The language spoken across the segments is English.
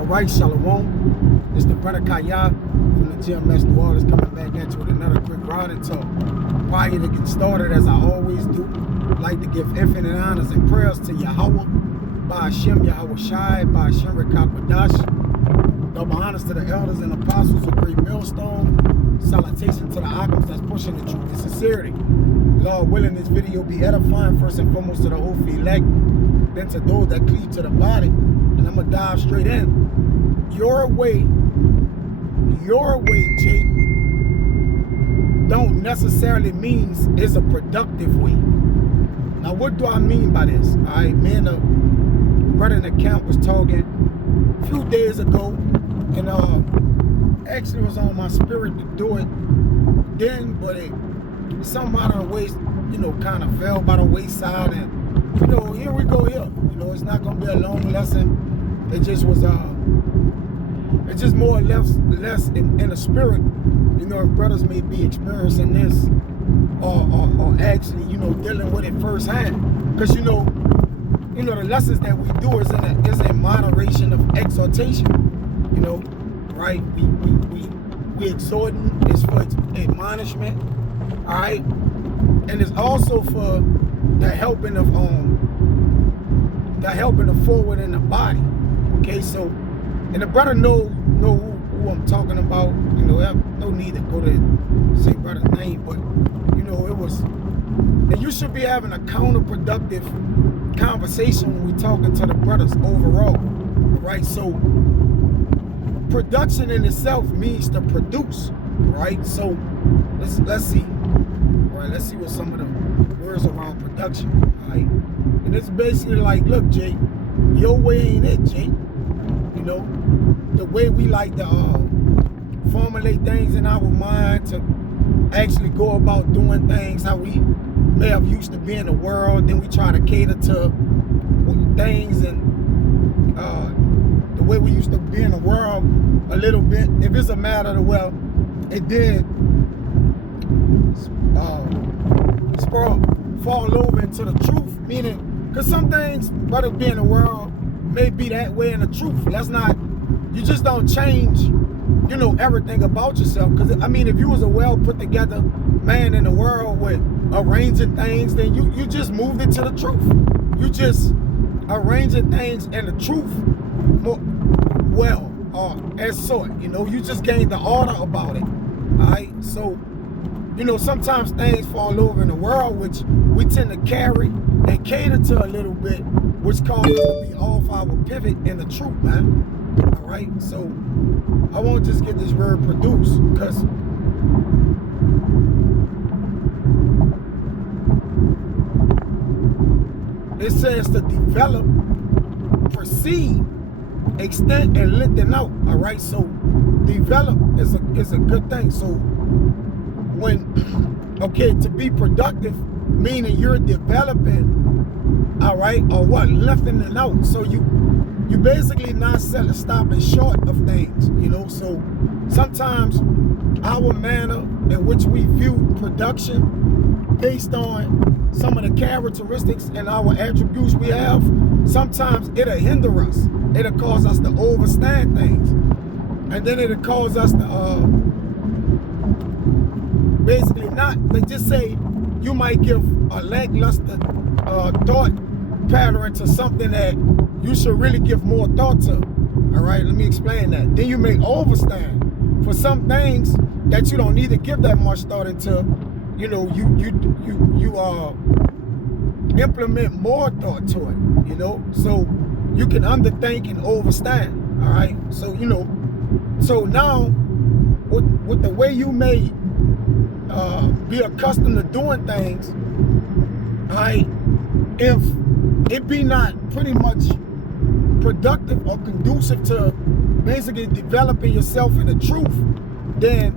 All right, Shalom. It's the brother Kaya from the GMS New Orleans coming back at you with another quick riding talk. Prior to get started, as I always do, I'd like to give infinite honors and prayers to Yahweh, by Hashem Yahweh Shai, by Hashem Rekapadash. Double honors to the elders and apostles of Great Millstone. Salutation to the Akams that's pushing the truth and sincerity. Lord willing, this video be edifying first and foremost to the whole elect, then to those that cleave to the body. And I'm gonna dive straight in. Your way, Jake, don't necessarily means it's a productive way. Now, what do I mean by this? All right, man, the brother in the camp was talking a few days ago, and actually was on my spirit to do it then, but it somehow the ways, kind of fell by the wayside, and here we go here. It's not gonna be a long lesson. It just was it's just more or less in the spirit. If brothers may be experiencing this or actually, dealing with it firsthand. Because the lessons that we do is in moderation of exhortation. Right? We exhorting, it's for admonishment, all right? And it's also for the helping of forward in the body. Okay, so, and the brother know who I'm talking about. No need to go to say brother's name, but it was. And you should be having a counterproductive conversation when we're talking to the brothers overall, right? So, production in itself means to produce, right? So, let's see. All right, let's see what some of the words around production, all right? And it's basically like, look, Jake, your way ain't it, Jake. The way we like to formulate things in our mind, to actually go about doing things how we may have used to be in the world, then we try to cater to things and the way we used to be in the world a little bit. If it's a matter of, well, it did fall over into the truth, meaning, because some things, brother, be in the world may be that way in the truth. You just don't change, everything about yourself. Because, if you was a well put together man in the world with arranging things, then you just moved it to the truth. You just arranging things in the truth as sort. You just gained the order about it. All right? So, sometimes things fall over in the world, which we tend to carry and cater to a little bit, which causes us to be off our pivot in the truth, man. All right, so I won't just get this word produce, because it says to develop, proceed, extend, and lengthen out. All right, so develop is a good thing. So to be productive, meaning you're developing, all right, or what, lengthening out. So you basically not stopping short of things, So sometimes our manner in which we view production based on some of the characteristics and our attributes we have, sometimes it'll hinder us. It'll cause us to overstand things. And then it'll cause us to basically not, let's just say you might give a lackluster thought pattern to something that you should really give more thought to. All right, let me explain that. Then you may overstand for some things that you don't need to give that much thought into. You implement more thought to it. So you can underthink and overstand. All right, so so now with the way you may be accustomed to doing things, all right, if it be not pretty much productive or conducive to basically developing yourself in the truth, then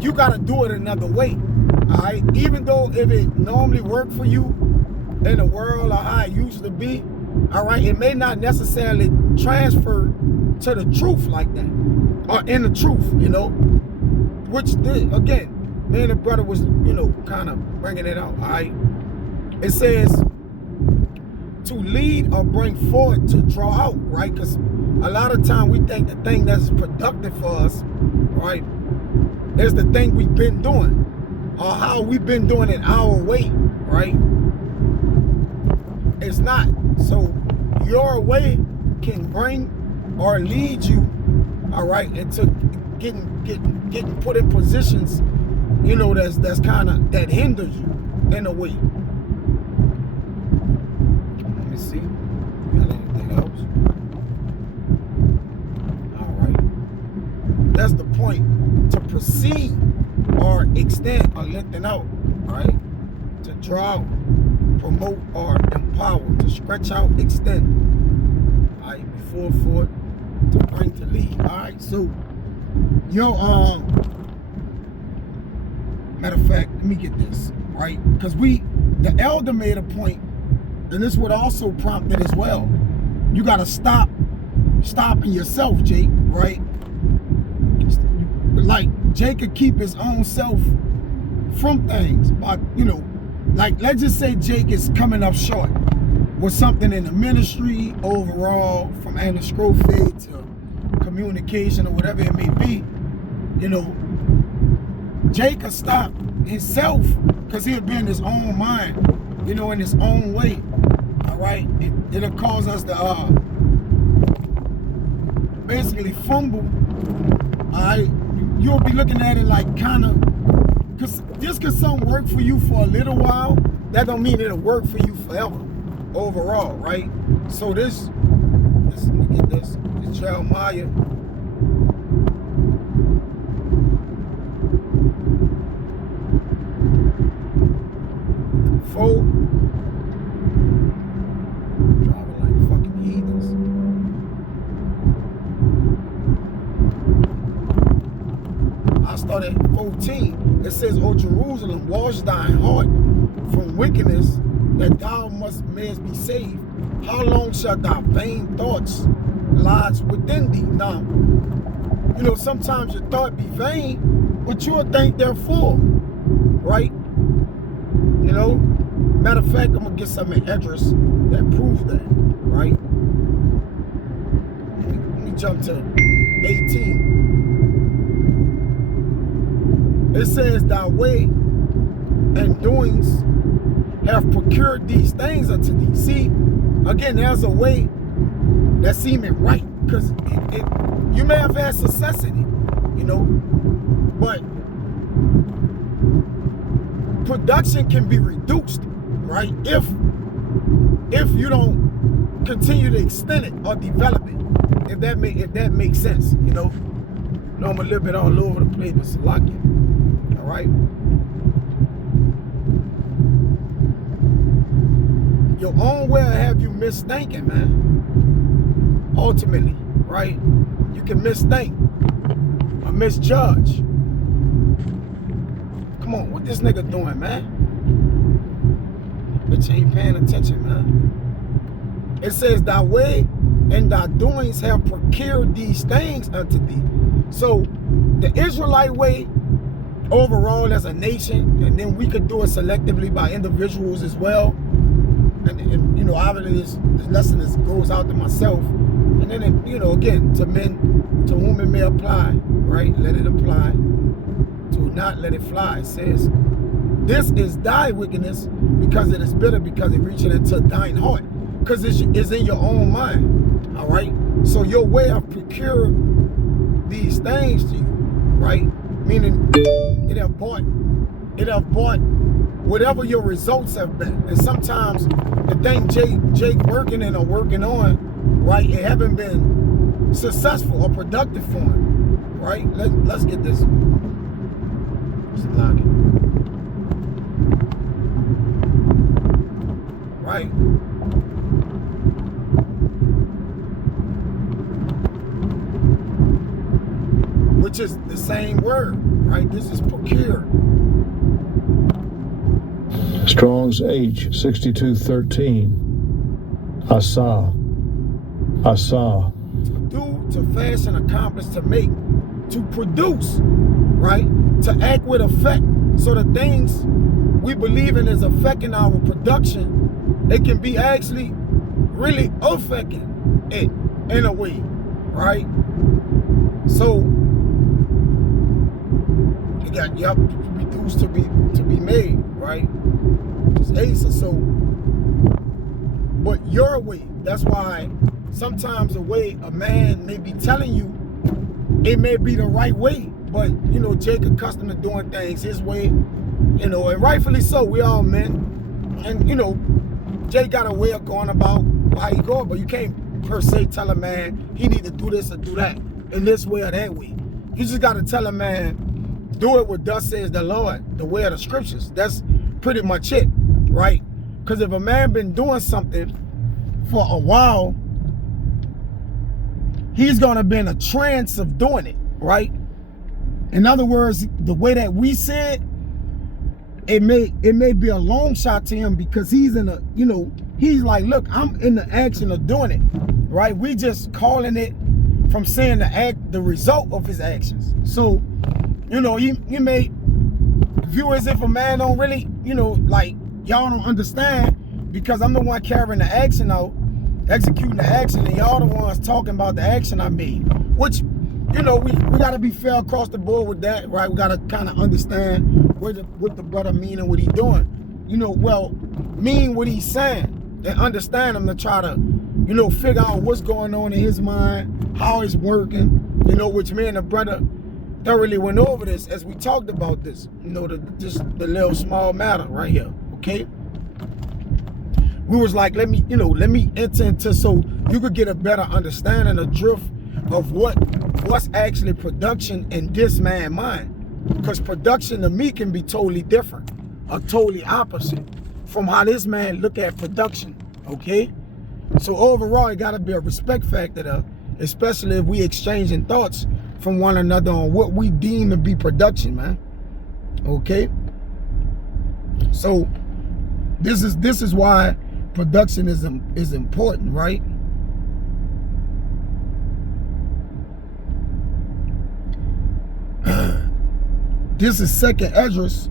you got to do it another way. All right, even though if it normally worked for you in the world or how it used to be, all right, it may not necessarily transfer to the truth like that, or in the truth, which again, me and the brother was, kind of bringing it out. All right, it says to lead or bring forward, to draw out, right? Because a lot of time we think the thing that's productive for us, right, is the thing we've been doing or how we've been doing it our way, right? It's not. So your way can bring or lead you, all right, into getting put in positions, you know, that's kind of, that hinders you in a way. Let me see. Got anything else? All right. That's the point. To proceed or extend or lengthen out, right? To draw out, promote or empower, to stretch out, extend. All right, before forward, to bring to lead. All right, so matter of fact, let me get this, right? Because the elder made a point, and this would also prompt it as well. You gotta stopping yourself, Jake, right? Like Jake could keep his own self from things, but you know, like let's just say Jake is coming up short with something in the ministry overall, from anastrophe to communication or whatever it may be. You know, Jake could stop himself because he'll be in his own mind, you know, in his own way. All right, it'll cause us to basically fumble. All right, you'll be looking at it like kind of, because just because something work for you for a little while, that don't mean it'll work for you forever overall, right? So let me get this. It's Jeremiah 4. Driving like fucking heathens. I started at 14. It says, O Jerusalem, wash thine heart from wickedness, that thou mayest be saved. How long shall thy vain thoughts lodge within thee? Now, you know, sometimes your thought be vain, but you'll think they're full, right? You know, matter of fact, I'm gonna get some address that proves that, right? Let me jump to 18. It says, thy way and doings have procured these things unto thee. See, again, there's a way that seeming right, because you may have had success in it, you know, but production can be reduced, right? If you don't continue to extend it or develop it, if that makes sense, you know. No, I'm a little bit all over the place, but Salakia. All right. Your own way will have you misthinking, man. Ultimately, right? You can misthink or misjudge. Come on, what this nigga doing, man? Bitch ain't paying attention, man. It says, thy way and thy doings have procured these things unto thee. So the Israelite way overall as a nation, and then we could do it selectively by individuals as well. And you know, obviously this lesson goes out to myself, and then it, you know, again, to men to whom it may apply, right? Let it apply. To not let it fly. It says, this is thy wickedness, because it is bitter, because it reaches into thine heart, because it's in your own mind. All right, so your way of procure these things to you, right? Meaning it have bought whatever your results have been. And sometimes the thing Jake working in or working on, right, it haven't been successful or productive for him, right? Let's get this. Just lock it. Right. Which is the same word, right? This is procure. Strong's H 6213. Asa. To do, to fashion, accomplish, to make, to produce, right? To act with effect. So the things we believe in is affecting our production, it can be actually really affecting it in a way, right? So you got reduced to be made, right? Just Asa. So, but your way. That's why sometimes the way a man may be telling you, it may be the right way, but you know, Jacob accustomed to doing things his way, you know, and rightfully so. We all men, and you know, Jay got a way of going about how he going, but you can't per se tell a man he need to do this or do that in this way or that way. You just got to tell a man, do it what thus says the Lord, the way of the scriptures. That's pretty much it, right? Because if a man been doing something for a while, he's gonna be in a trance of doing it, right? In other words, the way that we say it may be a long shot to him, because he's in a, you know, he's like, look, I'm in the action of doing it, right? We just calling it from saying the result of his actions. So, you know, you may view as if a man don't really, you know, like, y'all don't understand, because I'm the one carrying the action out, executing the action, and y'all the ones talking about the action I made. Which, you know, we got to be fair across the board with that, right? We got to kind of understand what the brother mean and what he doing. You know, well, mean what he's saying, and understand him, to try to, you know, figure out what's going on in his mind, how it's working, you know, which me and the brother thoroughly went over this as we talked about this, you know, just the little small matter right here, okay? We was like, let me enter into, so you could get a better understanding, a drift of what's actually production in this man's mind. Because production to me can be totally different, or totally opposite from how this man look at production, okay? So overall, it gotta be a respect factor there, especially if we exchanging thoughts from one another on what we deem to be production, man, okay? So this is why production is important, right? This is 2nd Esdras.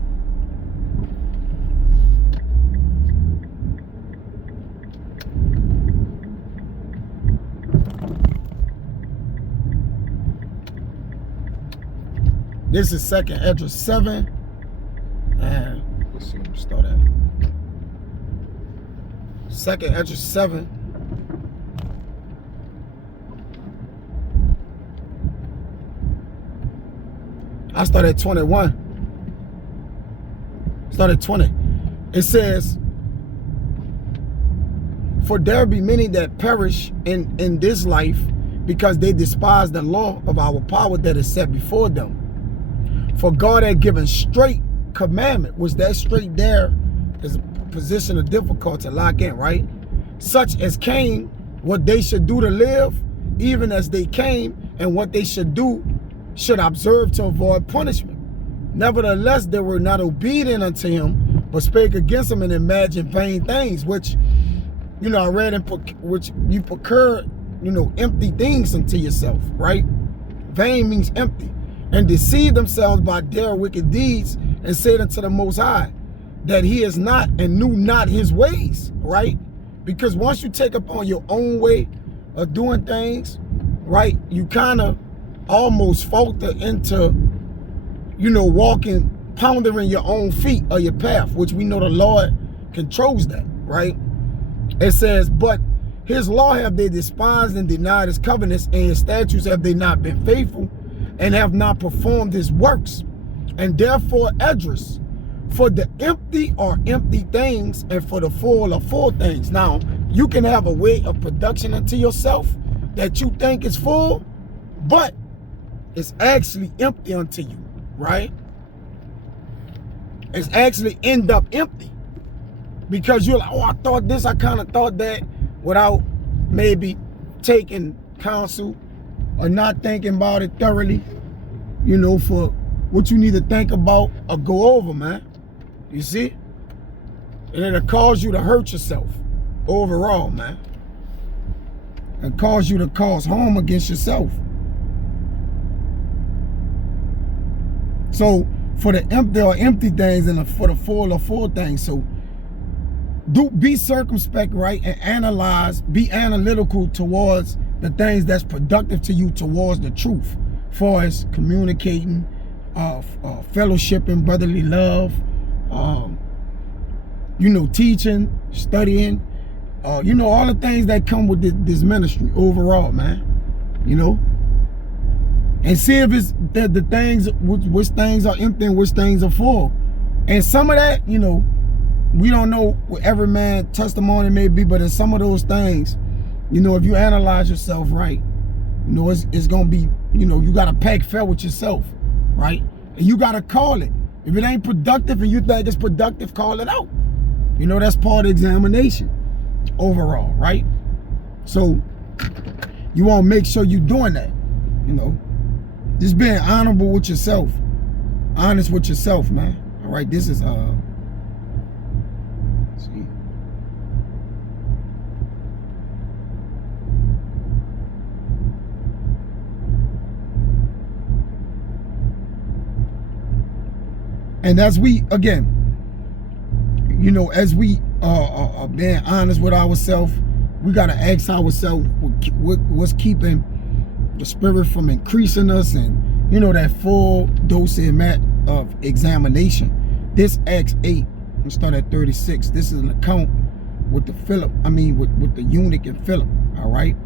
This is 2nd Esdras 7. And let's see, let's start at 2nd Esdras 7. I started at 21. Started 20. It says, for there be many that perish in this life, because they despise the law of our power that is set before them. For God had given straight commandment, which that straight there is a position of difficulty to lock in, right? Such as came, what they should do to live, even as they came, and what they should do, should observe to avoid punishment. Nevertheless, they were not obedient unto him, but spake against him and imagined vain things, which, you know, I read in which you procure, you know, empty things unto yourself, right? Vain means empty. And deceive themselves by their wicked deeds, and said unto the Most High that he is not, and knew not his ways, right? Because once you take upon your own way of doing things, right, you kind of almost falter into, you know, walking, pondering your own feet or your path, which we know the Lord controls that, right? It says, but his law have they despised and denied his covenants, and his statutes have they not been faithful, and have not performed his works. And therefore Esdras, for the empty are empty things, and for the full are full things. Now, you can have a way of production unto yourself that you think is full, but it's actually empty unto you, right? It's actually end up empty. Because you're like, oh, I thought this, I kind of thought that, without maybe taking counsel or not thinking about it thoroughly, you know, for what you need to think about or go over, man. You see? And it'll cause you to hurt yourself overall, man. And cause you to cause harm against yourself. So for the empty or empty things, and for the full or full things. So be circumspect, right? And analyze, be analytical towards the things that's productive to you towards the truth. Far as communicating, fellowshipping, brotherly love, teaching, studying, all the things that come with this ministry overall, man. And see if it's the things, which things are empty and which things are full. And some of that, we don't know what every man's testimony may be, but in some of those things, if you analyze yourself right, it's going to be, you got to pack fair with yourself, right? And you got to call it. If it ain't productive and you think it's productive, call it out. That's part of the examination overall, right? So you want to make sure you're doing that, just being honorable with yourself, honest with yourself, man. All right, this is, let's see. And as we, again, as we are being honest with ourselves, we got to ask ourselves what's keeping the spirit from increasing us, and that full dose of examination. This Acts 8, we start at 36. This is an account with the with the eunuch and Philip. All right,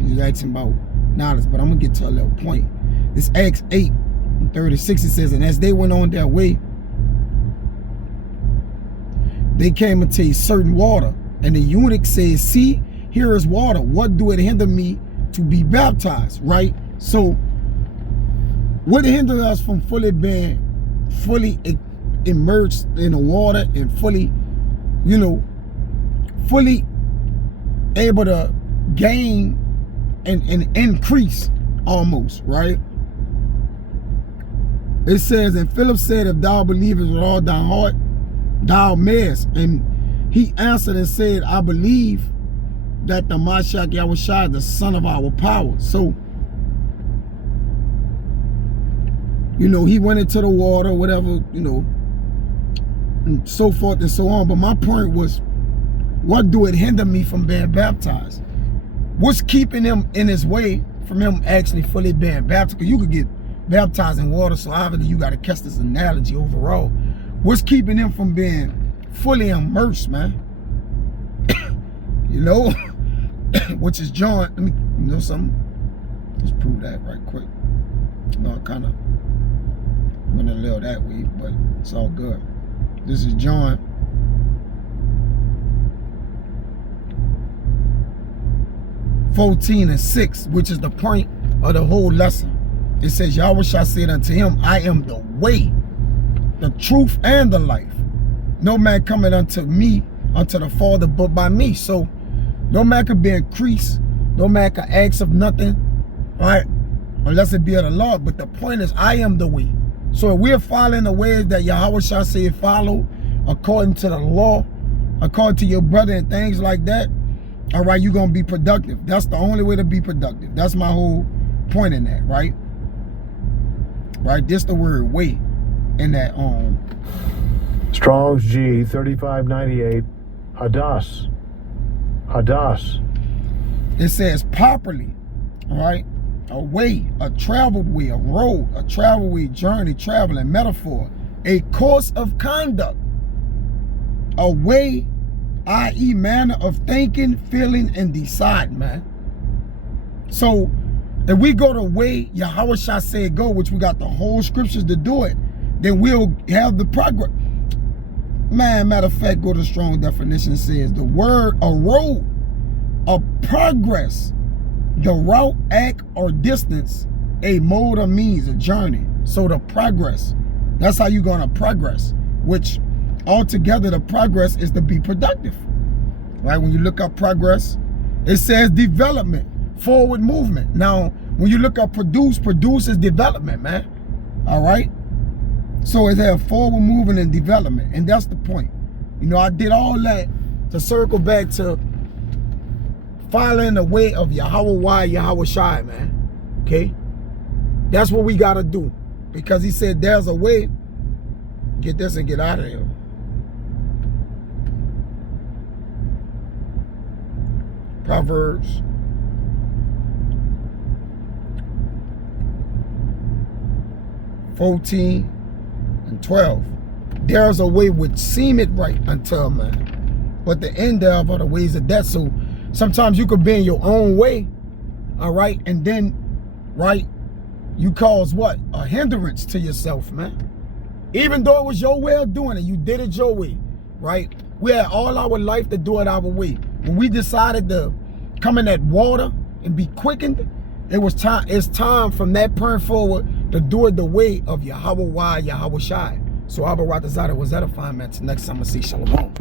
he's asking about knowledge, but I'm gonna get to a little point. This Acts 8 and 36, it says, and as they went on their way, they came into a certain water, and the eunuch said, see, here is water. What do it hinder me to be baptized? Right? So what hinders us from fully immersed in the water and fully able to gain and increase almost, right? It says, and Philip said, if thou believest with all thy heart, thou mayest. And he answered and said, I believe that the Mashiach Yahushua, the son of our power. So, he went into the water, whatever, and so forth and so on. But my point was, what do it hinder me from being baptized? What's keeping him in his way from him actually fully being baptized? Because you could get baptized in water, so obviously you got to catch this analogy overall. What's keeping him from being fully immersed, man? Which is John. Let me, something? Let's prove that right quick. I kind of went a little that way, but it's all good. This is John 14:6, which is the point of the whole lesson. It says, Yahushua said unto him, I am the way, the truth, and the life. No man cometh unto me, unto the Father, but by me. So no man could be increased, no man can ask of nothing, right? Unless it be of the Lord. But the point is, I am the way. So if we're following the ways that Yahushua said follow, according to the law, according to your brother and things like that, all right, you're going to be productive. That's the only way to be productive. That's my whole point in that, right? Right, this the word way in that Strong's G 3598 Hadass. It says properly, all right, a way, a traveled way, a road, a travel way, journey, traveling, metaphor, a course of conduct, a way, i.e. manner of thinking, feeling, and deciding, man. So if we go the way Yahushua said go, which we got the whole scriptures to do it, then we'll have the progress. Man, matter of fact, go to the strong definition. It says the word a road, a progress, the route, act, or distance, a mode or means, a journey. So the progress, that's how you're going to progress, which altogether the progress is to be productive. Right? When you look up progress, it says development, forward movement. Now, when you look up produce is development, man. All right? So it has forward movement and development. And that's the point. I did all that to circle back to following the way of Yahushua, man. Okay? That's what we got to do. Because he said there's a way. Get this and get out of here. Proverbs 14 and 12. There's a way which seemeth right unto a man, but the end thereof are the ways of death. So sometimes you could be in your own way, all right, and then, right, you cause what? A hindrance to yourself, man. Even though it was your way of doing it, you did it your way, right? We had all our life to do it our way. When we decided to come in that water and be quickened, it was time. It's time from that point forward to do it the way of Yahweh Yahweh Shai. So Abba Ratazada was edifying, man. Till next time I see Shalom.